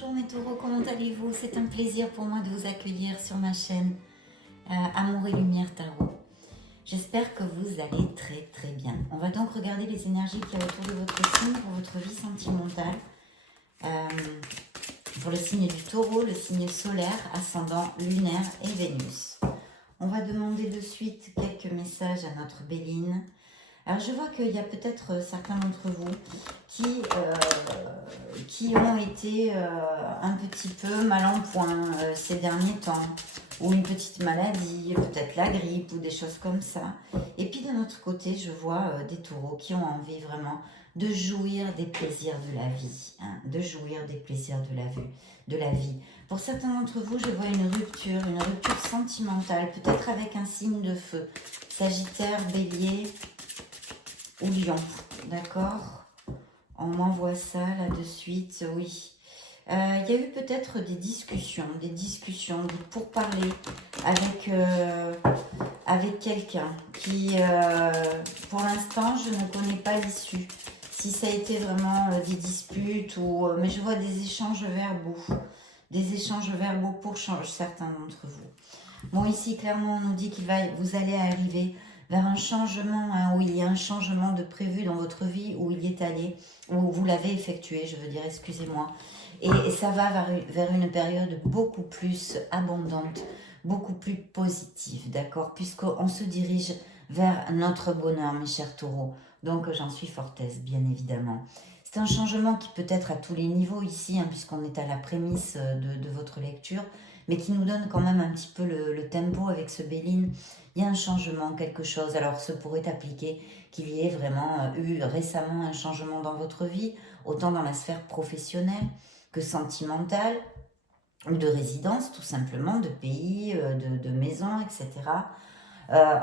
Bonjour mes taureaux, comment allez-vous? C'est un plaisir pour moi de vous accueillir sur ma chaîne Amour et Lumière Tarot. J'espère que vous allez très très bien. On va donc regarder les énergies qu'il y a autour de votre signe pour votre vie sentimentale. Pour le signe du taureau, le signe solaire, ascendant, lunaire et Vénus. On va demander de suite quelques messages à notre Béline. Alors je vois qu'il y a peut-être certains d'entre vous qui ont été un petit peu mal en point ces derniers temps, ou une petite maladie, peut-être la grippe ou des choses comme ça. Et puis de notre côté, je vois des taureaux qui ont envie vraiment de jouir des plaisirs de la vie, hein, de jouir des plaisirs de la vie. Pour certains d'entre vous, je vois une rupture sentimentale, peut-être avec un signe de feu, Sagittaire, Bélier ou Lion, d'accord? On m'envoie ça là de suite, oui. Il y a eu peut-être des discussions, des pourparlers avec quelqu'un qui, pour l'instant, je ne connais pas l'issue. Si ça a été vraiment des disputes, mais je vois des échanges verbaux. Des échanges verbaux pour certains d'entre vous. Bon, ici, clairement, on nous dit vous allez arriver vers un changement, hein, où il y a un changement de prévu dans votre vie, où il y est allé, où vous l'avez effectué, je veux dire, excusez-moi. Et ça va vers une période beaucoup plus abondante, beaucoup plus positive, d'accord? Puisqu'on se dirige vers notre bonheur, mes chers taureaux. Donc, j'en suis fort aise, bien évidemment. C'est un changement qui peut être à tous les niveaux ici, hein, puisqu'on est à la prémisse de votre lecture, mais qui nous donne quand même un petit peu le tempo avec ce Béline. Il y a un changement, quelque chose. Alors, se pourrait appliquer qu'il y ait vraiment eu récemment un changement dans votre vie, autant dans la sphère professionnelle que sentimentale, ou de résidence, tout simplement, de pays, de maison, etc.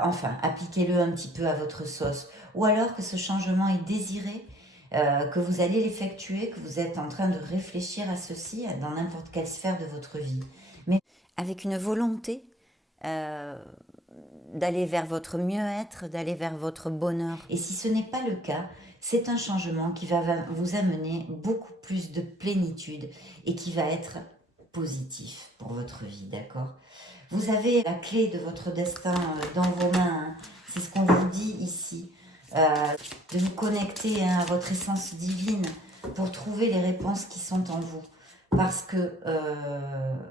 Enfin, appliquez-le un petit peu à votre sauce. Ou alors que ce changement est désiré, que vous allez l'effectuer, que vous êtes en train de réfléchir à ceci dans n'importe quelle sphère de votre vie. Mais avec une volonté d'aller vers votre mieux-être, d'aller vers votre bonheur. Et si ce n'est pas le cas, c'est un changement qui va vous amener beaucoup plus de plénitude et qui va être positif pour votre vie, d'accord? Vous avez la clé de votre destin dans vos mains, hein. C'est ce qu'on vous dit ici, de vous connecter, hein, à votre essence divine pour trouver les réponses qui sont en vous. Parce que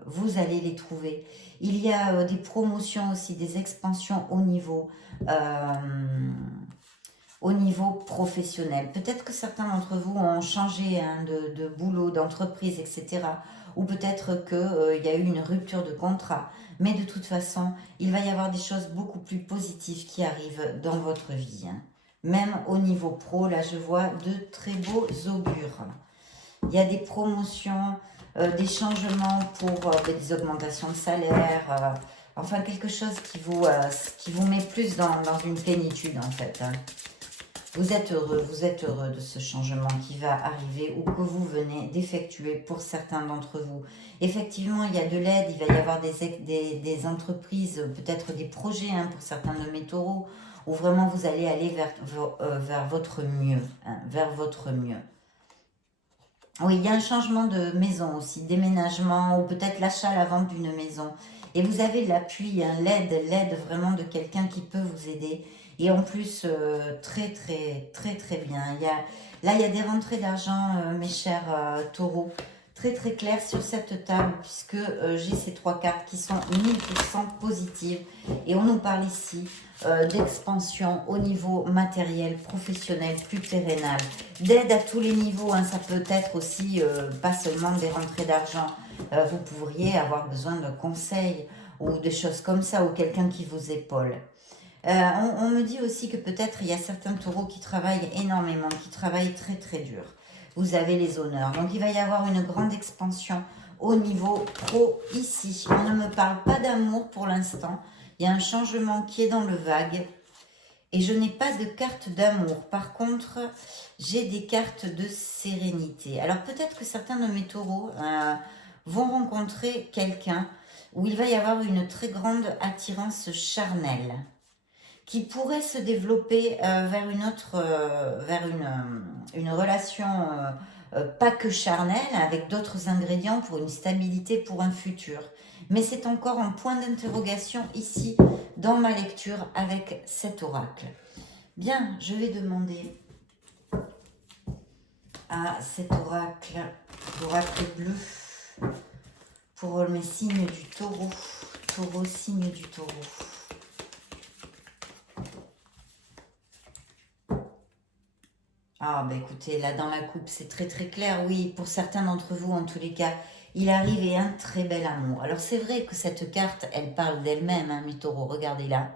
vous allez les trouver. Il y a des promotions aussi, des expansions au niveau professionnel. Peut-être que certains d'entre vous ont changé, hein, de boulot, d'entreprise, etc. Ou peut-être qu'il y a eu une rupture de contrat. Mais de toute façon, il va y avoir des choses beaucoup plus positives qui arrivent dans votre vie, hein. Même au niveau pro, là je vois de très beaux augures. Il y a des promotions, des changements pour des augmentations de salaire, enfin quelque chose qui vous met plus dans une plénitude en fait, hein. Vous êtes heureux de ce changement qui va arriver ou que vous venez d'effectuer pour certains d'entre vous. Effectivement, il y a de l'aide, il va y avoir des entreprises, peut-être des projets, hein, pour certains de mes taureaux, où vraiment vous allez aller vers votre mieux, hein, vers votre mieux. Oui, il y a un changement de maison aussi, déménagement ou peut-être l'achat, la vente d'une maison. Et vous avez l'appui, hein, l'aide vraiment de quelqu'un qui peut vous aider. Et en plus, très bien. Là, il y a des rentrées d'argent, mes chers taureaux, très claires sur cette table, puisque j'ai ces trois cartes qui sont 1000% positives. Et on nous parle ici d'expansion au niveau matériel, professionnel, plus terrénal, d'aide à tous les niveaux, hein. Ça peut être aussi pas seulement des rentrées d'argent, vous pourriez avoir besoin de conseils ou des choses comme ça, ou quelqu'un qui vous épaule. On me dit aussi que peut-être il y a certains taureaux qui travaillent énormément, qui travaillent très dur. Vous avez les honneurs, donc il va y avoir une grande expansion au niveau pro ici. On ne me parle pas d'amour pour l'instant. Il y a un changement qui est dans le vague. Et je n'ai pas de carte d'amour. Par contre, j'ai des cartes de sérénité. Alors peut-être que certains de mes taureaux vont rencontrer quelqu'un où il va y avoir une très grande attirance charnelle qui pourrait se développer vers une relation pas que charnel, avec d'autres ingrédients pour une stabilité pour un futur. Mais c'est encore un point d'interrogation ici dans ma lecture avec cet oracle. Bien, je vais demander à cet oracle, l'oracle bleu, pour mes signes du taureau. Taureau, signe du taureau. Ah, bah écoutez, là dans la coupe, c'est très très clair. Oui, pour certains d'entre vous, en tous les cas, il arrive et un très bel amour. Alors c'est vrai que cette carte, elle parle d'elle-même, hein, mes taureaux, regardez là.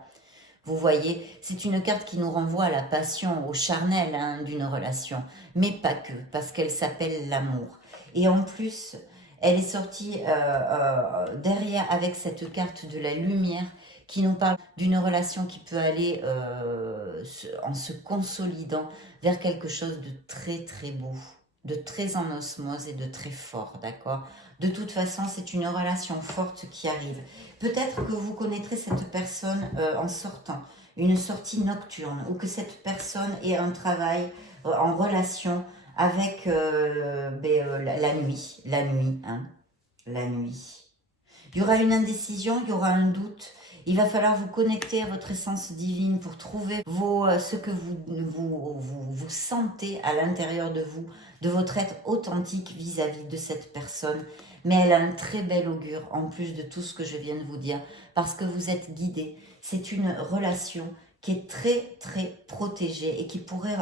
Vous voyez, c'est une carte qui nous renvoie à la passion, au charnel hein, d'une relation. Mais pas que, parce qu'elle s'appelle l'amour. Et en plus, elle est sortie derrière avec cette carte de la lumière qui nous parle d'une relation qui peut aller en se consolidant vers quelque chose de très très beau, de très en osmose et de très fort, d'accord? De toute façon, c'est une relation forte qui arrive. Peut-être que vous connaîtrez cette personne en sortant, une sortie nocturne, ou que cette personne ait un travail en relation avec la nuit, hein, la nuit. Il y aura une indécision, il y aura un doute. Il va falloir vous connecter à votre essence divine pour trouver ce que vous sentez à l'intérieur de vous, de votre être authentique vis-à-vis de cette personne. Mais elle a un très bel augure, en plus de tout ce que je viens de vous dire, parce que vous êtes guidé. C'est une relation qui est très, très protégée et qui pourrait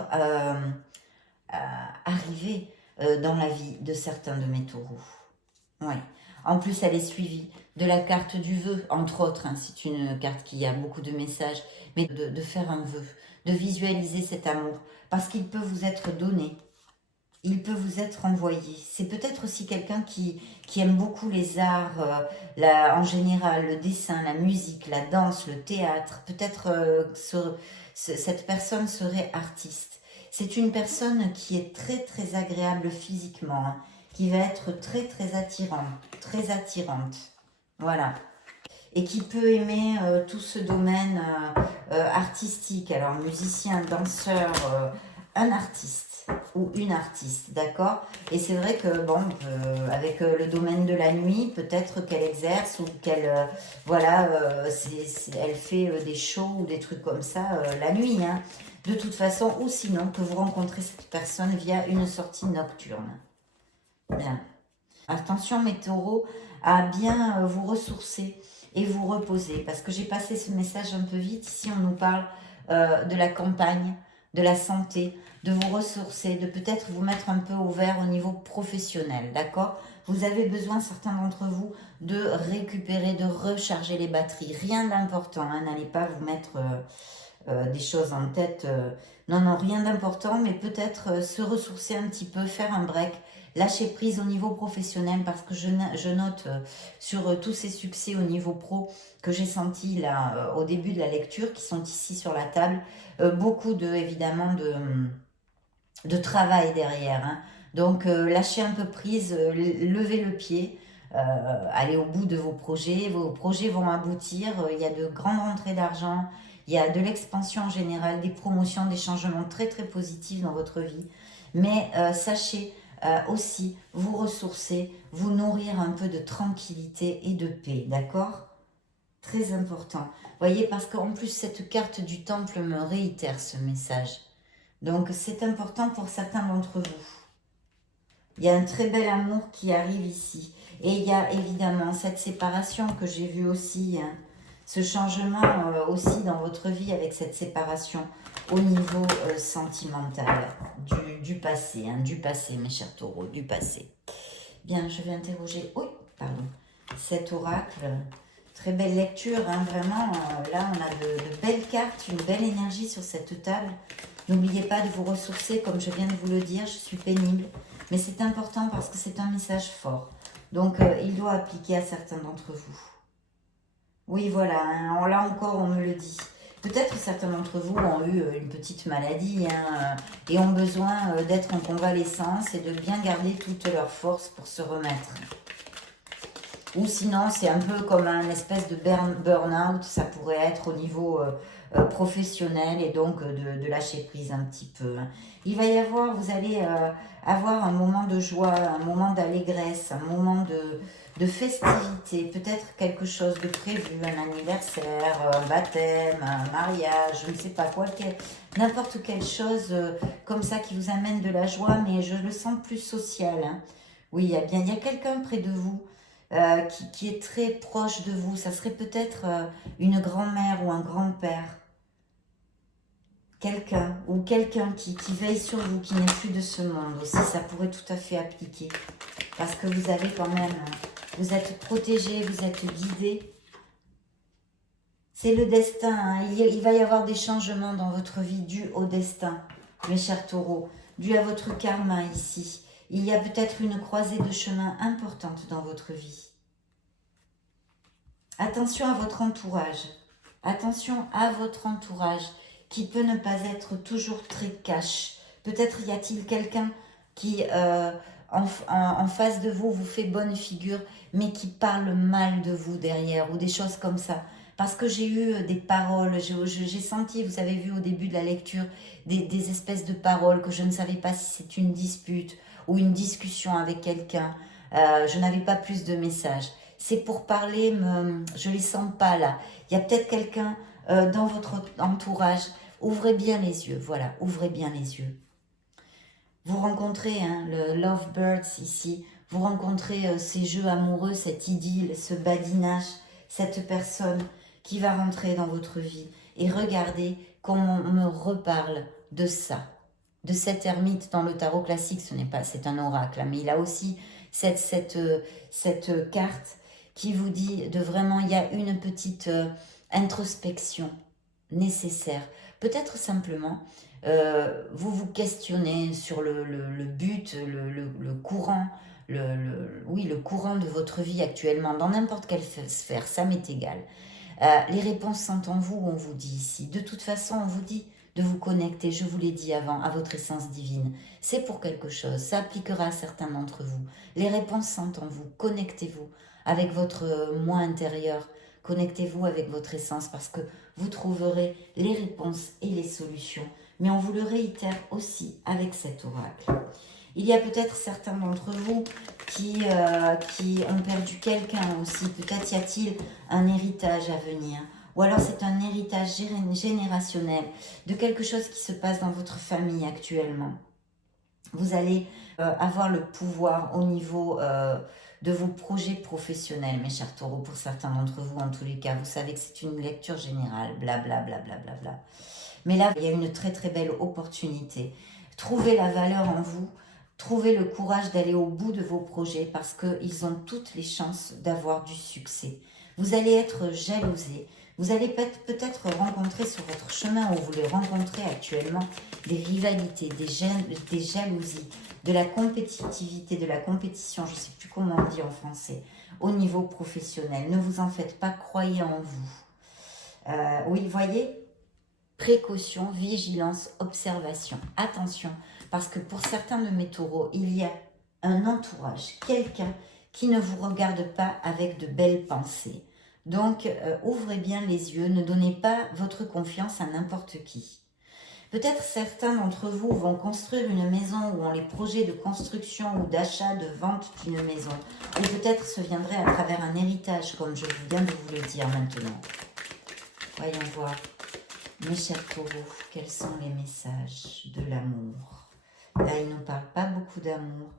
arriver dans la vie de certains de mes taureaux. Oui. En plus, elle est suivie de la carte du vœu, entre autres. Hein, c'est une carte qui a beaucoup de messages. Mais de faire un vœu, de visualiser cet amour. Parce qu'il peut vous être donné. Il peut vous être envoyé. C'est peut-être aussi quelqu'un qui aime beaucoup les arts, en général, le dessin, la musique, la danse, le théâtre. Peut-être cette personne serait artiste. C'est une personne qui est très très agréable physiquement, hein, qui va être très très attirante, voilà, et qui peut aimer tout ce domaine artistique, alors musicien, danseur, un artiste ou une artiste, d'accord. Et c'est vrai que bon, avec le domaine de la nuit, peut-être qu'elle exerce ou qu'elle, voilà, elle fait des shows ou des trucs comme ça la nuit, hein, de toute façon, ou sinon que vous rencontrez cette personne via une sortie nocturne. Bien. Attention mes taureaux à bien vous ressourcer et vous reposer, parce que j'ai passé ce message un peu vite. Ici on nous parle de la campagne, de la santé, de vous ressourcer, de peut-être vous mettre un peu au vert au niveau professionnel, d'accord? Vous avez besoin, certains d'entre vous, de récupérer, de recharger les batteries. Rien d'important, hein, n'allez pas vous mettre des choses en tête. Non, non, rien d'important, mais peut-être se ressourcer un petit peu, faire un break, lâcher prise au niveau professionnel, parce que je note sur tous ces succès au niveau pro que j'ai senti là au début de la lecture, qui sont ici sur la table, beaucoup évidemment de travail derrière. Hein. Donc lâchez un peu prise, levez le pied, allez au bout de vos projets vont aboutir, il y a de grandes rentrées d'argent, il y a de l'expansion en général, des promotions, des changements très très positifs dans votre vie. Mais sachez aussi vous ressourcer, vous nourrir un peu de tranquillité et de paix, d'accord? Très important. Voyez, parce qu'en plus cette carte du temple me réitère ce message. Donc c'est important pour certains d'entre vous. Il y a un très bel amour qui arrive ici. Et il y a évidemment cette séparation que j'ai vue aussi, hein, ce changement aussi dans votre vie avec cette séparation au niveau sentimental du passé, hein, du passé mes chers taureaux, du passé. Bien, je vais interroger, oui, pardon, cet oracle. Très belle lecture, hein, vraiment, là on a de belles cartes, une belle énergie sur cette table. N'oubliez pas de vous ressourcer, comme je viens de vous le dire, je suis pénible. Mais c'est important parce que c'est un message fort. Donc, il doit appliquer à certains d'entre vous. Oui, voilà, hein, là encore, on me le dit. Peut-être certains d'entre vous ont eu une petite maladie hein, et ont besoin d'être en convalescence et de bien garder toute leur force pour se remettre. Ou sinon, c'est un peu comme un espèce de burn-out, ça pourrait être au niveau professionnel et donc de lâcher prise un petit peu. Hein. Il va y avoir, vous allez avoir un moment de joie, un moment d'allégresse, un moment de festivité, peut-être quelque chose de prévu, un anniversaire, un baptême, un mariage, je ne sais pas quoi, n'importe quelle chose comme ça qui vous amène de la joie, mais je le sens plus social. Hein. Oui, il y a quelqu'un près de vous qui est très proche de vous. Ça serait peut-être une grand-mère ou un grand-père. Quelqu'un ou quelqu'un qui veille sur vous, qui n'est plus de ce monde aussi. Ça pourrait tout à fait appliquer. Parce que vous avez quand même, vous êtes protégé, vous êtes guidé. C'est le destin. Hein. Il va y avoir des changements dans votre vie dus au destin, mes chers taureaux. Dû à votre karma ici. Il y a peut-être une croisée de chemin importante dans votre vie. Attention à votre entourage. Attention à votre entourage qui peut ne pas être toujours très cash. Peut-être y a-t-il quelqu'un qui, en face de vous, vous fait bonne figure, mais qui parle mal de vous derrière, ou des choses comme ça. Parce que j'ai eu des paroles, j'ai senti, vous avez vu au début de la lecture, des espèces de paroles que je ne savais pas si c'est une dispute ou une discussion avec quelqu'un. Je n'avais pas plus de messages. C'est pour parler, je les sens pas là. Il y a peut-être quelqu'un dans votre entourage. Ouvrez bien les yeux, voilà, ouvrez bien les yeux. Vous rencontrez hein, le Lovebirds ici, vous rencontrez ces jeux amoureux, cette idylle, ce badinage, cette personne qui va rentrer dans votre vie. Et regardez comment on me reparle de ça, de cet ermite dans le tarot classique, ce n'est pas, c'est un oracle, mais il a aussi cette carte qui vous dit de vraiment, il y a une petite introspection nécessaire. Peut-être simplement, vous vous questionnez sur le but, le courant, oui, le courant de votre vie actuellement, dans n'importe quelle sphère, ça m'est égal. Les réponses sont en vous, on vous dit ici. De toute façon, on vous dit de vous connecter, je vous l'ai dit avant, à votre essence divine. C'est pour quelque chose, ça appliquera à certains d'entre vous. Les réponses sont en vous, connectez-vous avec votre moi intérieur, connectez-vous avec votre essence parce que vous trouverez les réponses et les solutions. Mais on vous le réitère aussi avec cet oracle. Il y a peut-être certains d'entre vous qui ont perdu quelqu'un aussi. Peut-être y a-t-il un héritage à venir. Ou alors c'est un héritage générationnel de quelque chose qui se passe dans votre famille actuellement. Vous allez avoir le pouvoir au niveau de vos projets professionnels, mes chers taureaux, pour certains d'entre vous en tous les cas. Vous savez que c'est une lecture générale, blablabla. Bla, bla, bla, bla. Mais là, il y a une très très belle opportunité. Trouvez la valeur en vous, trouvez le courage d'aller au bout de vos projets parce qu'ils ont toutes les chances d'avoir du succès. Vous allez être jalousé. Vous allez peut-être rencontrer sur votre chemin où vous les rencontrez actuellement des rivalités, des jalousies, de la compétitivité, de la compétition, je ne sais plus comment on dit en français, au niveau professionnel. Ne vous en faites pas, croyez en vous. Oui, voyez, précaution, vigilance, observation. Attention, parce que pour certains de mes taureaux, il y a un entourage, quelqu'un qui ne vous regarde pas avec de belles pensées. Donc, ouvrez bien les yeux, ne donnez pas votre confiance à n'importe qui. Peut-être certains d'entre vous vont construire une maison ou ont les projets de construction ou d'achat, de vente d'une maison. Ou peut-être se viendrait à travers un héritage, comme je viens de vous le dire maintenant. Voyons voir. Mes chers taureaux, quels sont les messages de l'amour? Là, il ne nous parle pas beaucoup d'amour.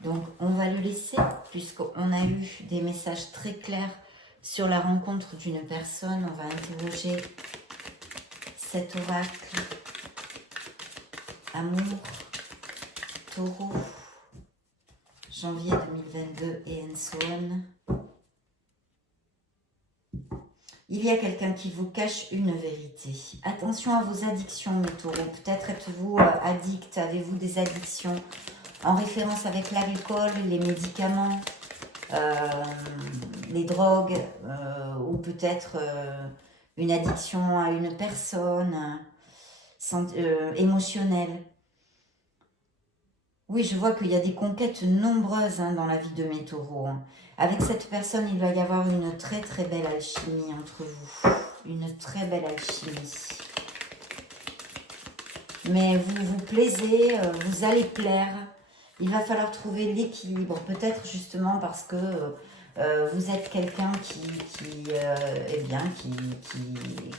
Donc, on va le laisser, puisqu'on a eu des messages très clairs sur la rencontre d'une personne. On va interroger cet oracle. Amour, taureau, janvier 2022 et and so on. Il y a quelqu'un qui vous cache une vérité. Attention à vos addictions, mes taureaux. Peut-être êtes-vous addict, avez-vous des addictions en référence avec l'alcool, les médicaments, les drogues, ou peut-être une addiction à une personne émotionnelle. Oui, je vois qu'il y a des conquêtes nombreuses hein, dans la vie de mes taureaux. Hein. Avec cette personne, il va y avoir une très très belle alchimie entre vous. Une très belle alchimie. Mais vous vous plaisez, vous allez plaire. Il va falloir trouver l'équilibre. Peut-être justement parce que vous êtes quelqu'un eh bien,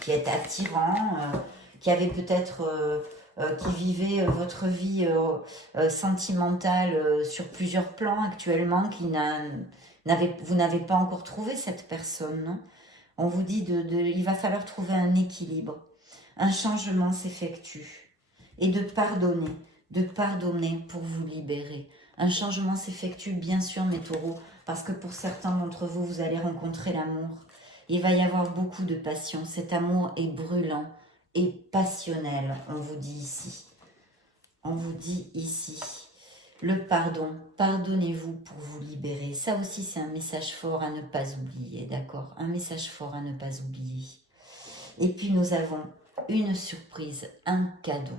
qui est attirant, qui avait peut-être... qui vivait votre vie sentimentale sur plusieurs plans actuellement, vous n'avez pas encore trouvé cette personne, non? On vous dit il va falloir trouver un équilibre. Un changement s'effectue. Et de pardonner pour vous libérer. Un changement s'effectue bien sûr mes taureaux, parce que pour certains d'entre vous, vous allez rencontrer l'amour. Il va y avoir beaucoup de passion. Cet amour est brûlant et passionnel, on vous dit ici. On vous dit ici. Le pardon, pardonnez-vous pour vous libérer. Ça aussi, c'est un message fort à ne pas oublier, d'accord? Un message fort à ne pas oublier. Et puis nous avons une surprise, un cadeau.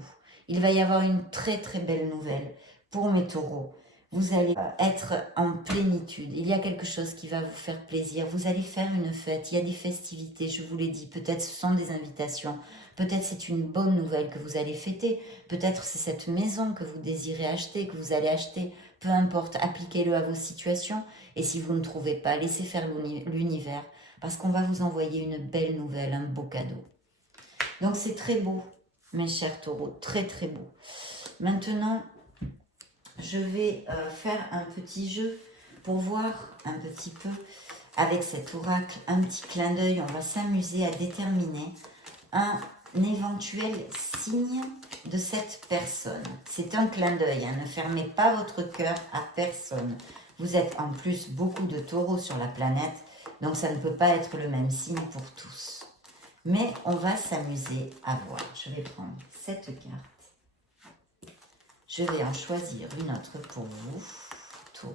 Il va y avoir une très très belle nouvelle pour mes taureaux. Vous allez être en plénitude. Il y a quelque chose qui va vous faire plaisir. Vous allez faire une fête. Il y a des festivités, je vous l'ai dit. Peut-être ce sont des invitations. Peut-être c'est une bonne nouvelle que vous allez fêter. Peut-être c'est cette maison que vous désirez acheter, que vous allez acheter. Peu importe, appliquez-le à vos situations. Et si vous ne trouvez pas, laissez faire l'univers. Parce qu'on va vous envoyer une belle nouvelle, un beau cadeau. Donc c'est très beau, mes chers taureaux, très très beau. Maintenant, je vais faire un petit jeu pour voir un petit peu avec cet oracle, un petit clin d'œil. On va s'amuser à déterminer un éventuel signe de cette personne. C'est un clin d'œil, hein. Ne fermez pas votre cœur à personne. Vous êtes en plus beaucoup de taureaux sur la planète, donc ça ne peut pas être le même signe pour tous. Mais on va s'amuser à voir. Je vais prendre cette carte. Je vais en choisir une autre pour vous. Taureau.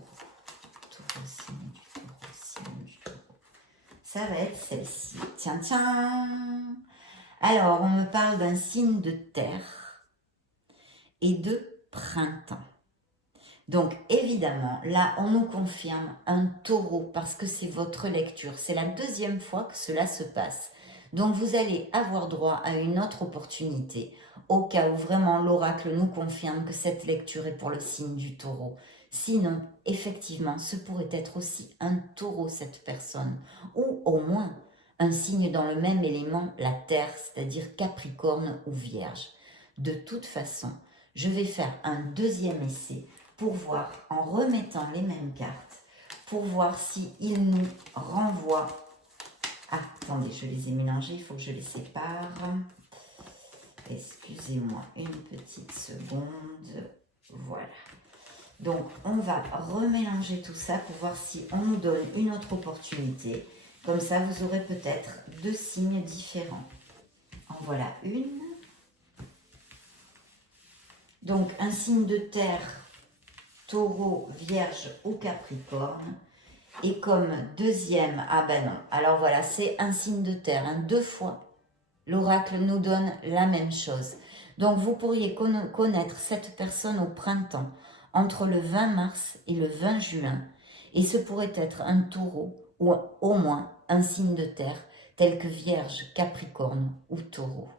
Taureau, signe du taureau, signe du taureau. Ça va être celle-ci. Tiens, tiens. Alors, on me parle d'un signe de terre et de printemps. Donc, évidemment, là, on nous confirme un taureau parce que c'est votre lecture. C'est la deuxième fois que cela se passe. Donc, vous allez avoir droit à une autre opportunité au cas où vraiment l'oracle nous confirme que cette lecture est pour le signe du taureau. Sinon, effectivement, ce pourrait être aussi un taureau, cette personne, ou au moins un signe dans le même élément, la terre, c'est-à-dire Capricorne ou Vierge. De toute façon, je vais faire un deuxième essai pour voir, en remettant les mêmes cartes, pour voir si il nous renvoie. Ah, attendez, je les ai mélangés, il faut que je les sépare. Excusez-moi une petite seconde. Voilà. Donc, on va remélanger tout ça pour voir si on nous donne une autre opportunité. Comme ça, vous aurez peut-être deux signes différents. En voilà une. Donc, un signe de terre, Taureau, Vierge ou Capricorne. Et comme deuxième, ah ben non. Alors voilà, c'est un signe de terre. Hein, deux fois, l'oracle nous donne la même chose. Donc, vous pourriez connaître cette personne au printemps, entre le 20 mars et le 20 juin. Et ce pourrait être un taureau ou au moins un signe de terre, tel que Vierge, Capricorne ou Taureau.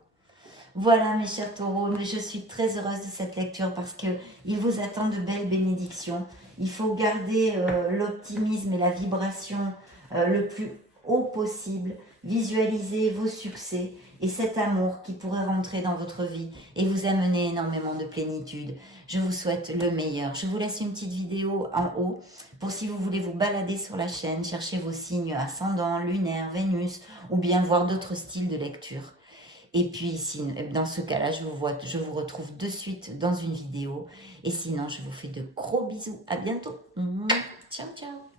Voilà mes chers taureaux, mais je suis très heureuse de cette lecture parce qu'il vous attend de belles bénédictions. Il faut garder l'optimisme et la vibration le plus haut possible, visualiser vos succès et cet amour qui pourrait rentrer dans votre vie et vous amener énormément de plénitude. Je vous souhaite le meilleur. Je vous laisse une petite vidéo en haut pour si vous voulez vous balader sur la chaîne, chercher vos signes ascendants, lunaires, Vénus ou bien voir d'autres styles de lecture. Et puis, dans ce cas-là, je vous retrouve de suite dans une vidéo. Et sinon, je vous fais de gros bisous. À bientôt. Ciao, ciao.